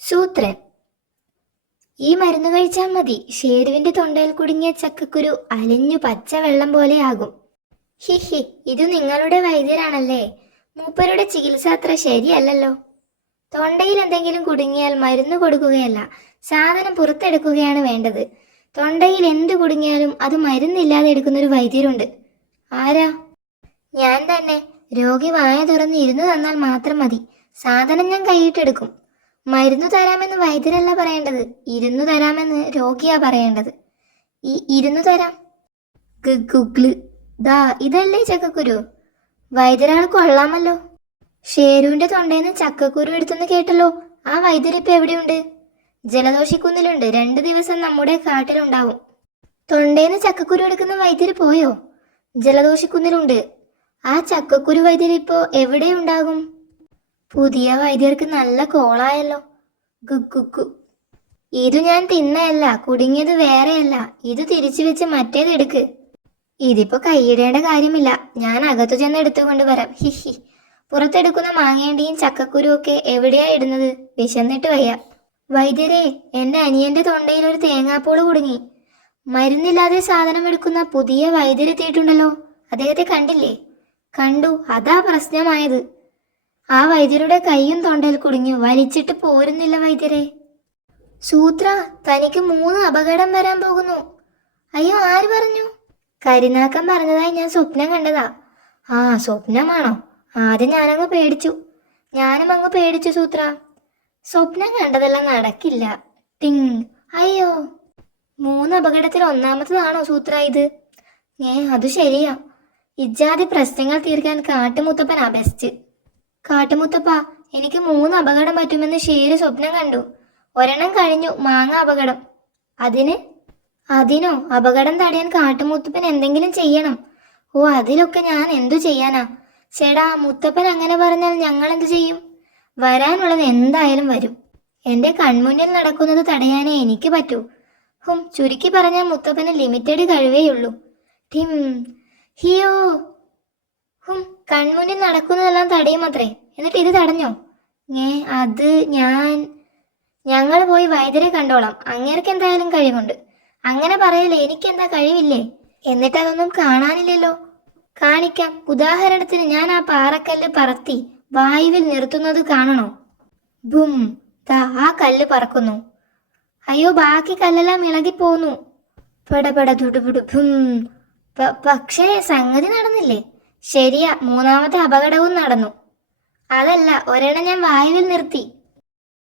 സൂത്രൻ. ഈ മരുന്ന് കഴിച്ചാൽ മതി, ഷേരുവിന്റെ തൊണ്ടയിൽ കുടുങ്ങിയ ചക്കക്കുരു അലിഞ്ഞു പച്ച വെള്ളം പോലെയാകും. ഹിഹി, ഇത് നിങ്ങളുടെ വൈദ്യരാണല്ലേ? മൂപ്പരുടെ ചികിത്സ അത്ര ശരിയല്ലല്ലോ. തൊണ്ടയിൽ എന്തെങ്കിലും കുടുങ്ങിയാൽ മരുന്ന് കൊടുക്കുകയല്ല, സാധനം പുറത്തെടുക്കുകയാണ് വേണ്ടത്. തൊണ്ടയിൽ എന്ത് കുടുങ്ങിയാലും അത് മരുന്നില്ലാതെ എടുക്കുന്നൊരു വൈദ്യരുണ്ട്. ആരാ? ഞാൻ തന്നെ. രോഗി വായ തുറന്ന് ഇരുന്ന് തന്നാൽ മാത്രം മതി, സാധനം ഞാൻ കൈയിട്ടെടുക്കും. മരുന്ന് തരാമെന്ന് വൈദ്യരല്ല പറയേണ്ടത്, ഇരുന്നു തരാമെന്ന് രോഗിയാ പറയേണ്ടത്. ഇരുന്നു തരാം. ഗുഗ്ലു. ദാ ഇതല്ലേ ചക്കക്കുരു? വൈദ്യരാൾ കൊള്ളാമല്ലോ. ഷേരുവിന്റെ തൊണ്ടേന്ന് ചക്കക്കുരു എടുത്തെന്ന് കേട്ടല്ലോ. ആ വൈദ്യരിപ്പ് എവിടെയുണ്ട്? ജലദോഷിക്കുന്നിലുണ്ട്, 2 ദിവസം നമ്മുടെ കാട്ടിലുണ്ടാവും. തൊണ്ടേന്ന് ചക്കക്കുരു എടുക്കുന്ന വൈദ്യര് പോയോ? ജലദോഷിക്കുന്നിലുണ്ട്. ആ ചക്കക്കുരു വൈദ്യരിപ്പോ എവിടെയുണ്ടാകും? പുതിയ വൈദ്യർക്ക് നല്ല കോളായല്ലോ. ഗുഗുഗു. ഇതു ഞാൻ തിന്നയല്ല, കുടുങ്ങിയത് വേറെയല്ല. ഇത് തിരിച്ചു വെച്ച് മറ്റേത് എടുക്ക്. ഇതിപ്പോ കൈയിടേണ്ട കാര്യമില്ല, ഞാൻ അകത്തു ചെന്ന് എടുത്തുകൊണ്ട് വരാം. ഹിഹി. പുറത്തെടുക്കുന്ന മാങ്ങേണ്ടിയും ചക്കക്കുരു ഒക്കെ എവിടെയാ ഇടുന്നത്? വിശന്നിട്ട് വയ്യ. വൈദ്യരെ, എന്റെ അനിയന്റെ തൊണ്ടയിൽ ഒരു തേങ്ങാപ്പോള് കുടുങ്ങി. മരുന്നില്ലാതെ സാധനം എടുക്കുന്ന പുതിയ വൈദ്യരെത്തിയിട്ടുണ്ടല്ലോ. അദ്ദേഹത്തെ കണ്ടില്ലേ? കണ്ടു, അതാ പ്രശ്നമായത്. ആ വൈദ്യരുടെ കൈയും തൊണ്ടയിൽ കുടുങ്ങി, വലിച്ചിട്ട് പോരുന്നില്ല വൈദ്യരെ. സൂത്ര, തനിക്ക് 3 അപകടം വരാൻ പോകുന്നു. അയ്യോ, ആര് പറഞ്ഞു? കരിനാക്കം പറഞ്ഞതായി ഞാൻ സ്വപ്നം കണ്ടതാ. ആ, സ്വപ്നമാണോ? ആദ്യം ഞാനും അങ്ങ് പേടിച്ചു സൂത്ര. സ്വപ്നം കണ്ടതെല്ലാം നടക്കില്ല. ടിങ്. അയ്യോ, 3 അപകടത്തിൽ ഒന്നാമത്തതാണോ സൂത്ര ഇത്? അത് ശരിയാ. ഇജാതി പ്രശ്നങ്ങൾ തീർക്കാൻ കാട്ടുമുത്തപ്പനാ ബെസ്റ്റ്. കാട്ടുമുത്തപ്പ, എനിക്ക് 3 അപകടം പറ്റുമെന്ന് ഷേര് സ്വപ്നം കണ്ടു. ഒരെണ്ണം കഴിഞ്ഞു, മാങ്ങ അപകടം. അതിനോ? അപകടം തടയാൻ കാട്ടുമുത്തപ്പൻ എന്തെങ്കിലും ചെയ്യണം. ഓ, അതിലൊക്കെ ഞാൻ എന്തു ചെയ്യാനാ? ചേടാ, മുത്തപ്പൻ അങ്ങനെ പറഞ്ഞാൽ ഞങ്ങൾ എന്തു ചെയ്യും? വരാനുള്ളത് എന്തായാലും വരും. എന്റെ കൺമുന്നിൽ നടക്കുന്നത് തടയാനേ എനിക്ക് പറ്റൂ. ചുരുക്കി പറഞ്ഞാൽ മുത്തപ്പന് ലിമിറ്റഡ് കഴിവേയുള്ളൂ. ഠിം. ഹിയോ. കൺമുന്നിൽ നടക്കുന്നതെല്ലാം തടയുമത്രേ. എന്നിട്ട് ഇത് തടഞ്ഞോ? അത് ഞങ്ങൾ പോയി വൈദ്യരെ കണ്ടോളാം. അങ്ങേർക്ക് എന്തായാലും കഴിവുണ്ട്. അങ്ങനെ പറയല്ലേ, എനിക്കെന്താ കഴിവില്ലേ? എന്നിട്ട് അതൊന്നും കാണാനില്ലല്ലോ. കാണിക്കാം. ഉദാഹരണത്തിന്, ഞാൻ ആ പാറക്കല്ല് പറത്തി വായുവിൽ നിർത്തുന്നത് കാണണോ? ബും. ദാ ആ കല്ല് പറക്കുന്നു. അയ്യോ, ബാക്കി കല്ലെല്ലാം ഇളകിപ്പോന്നു. പടപട തുടുപുടു ഭും. പക്ഷേ സംഗതി നടന്നില്ലേ? ശരിയാ, 3ാമത്തെ അപകടവും നടന്നു. അതല്ല, ഒരെണ്ണം ഞാൻ വായുവിൽ നിർത്തി.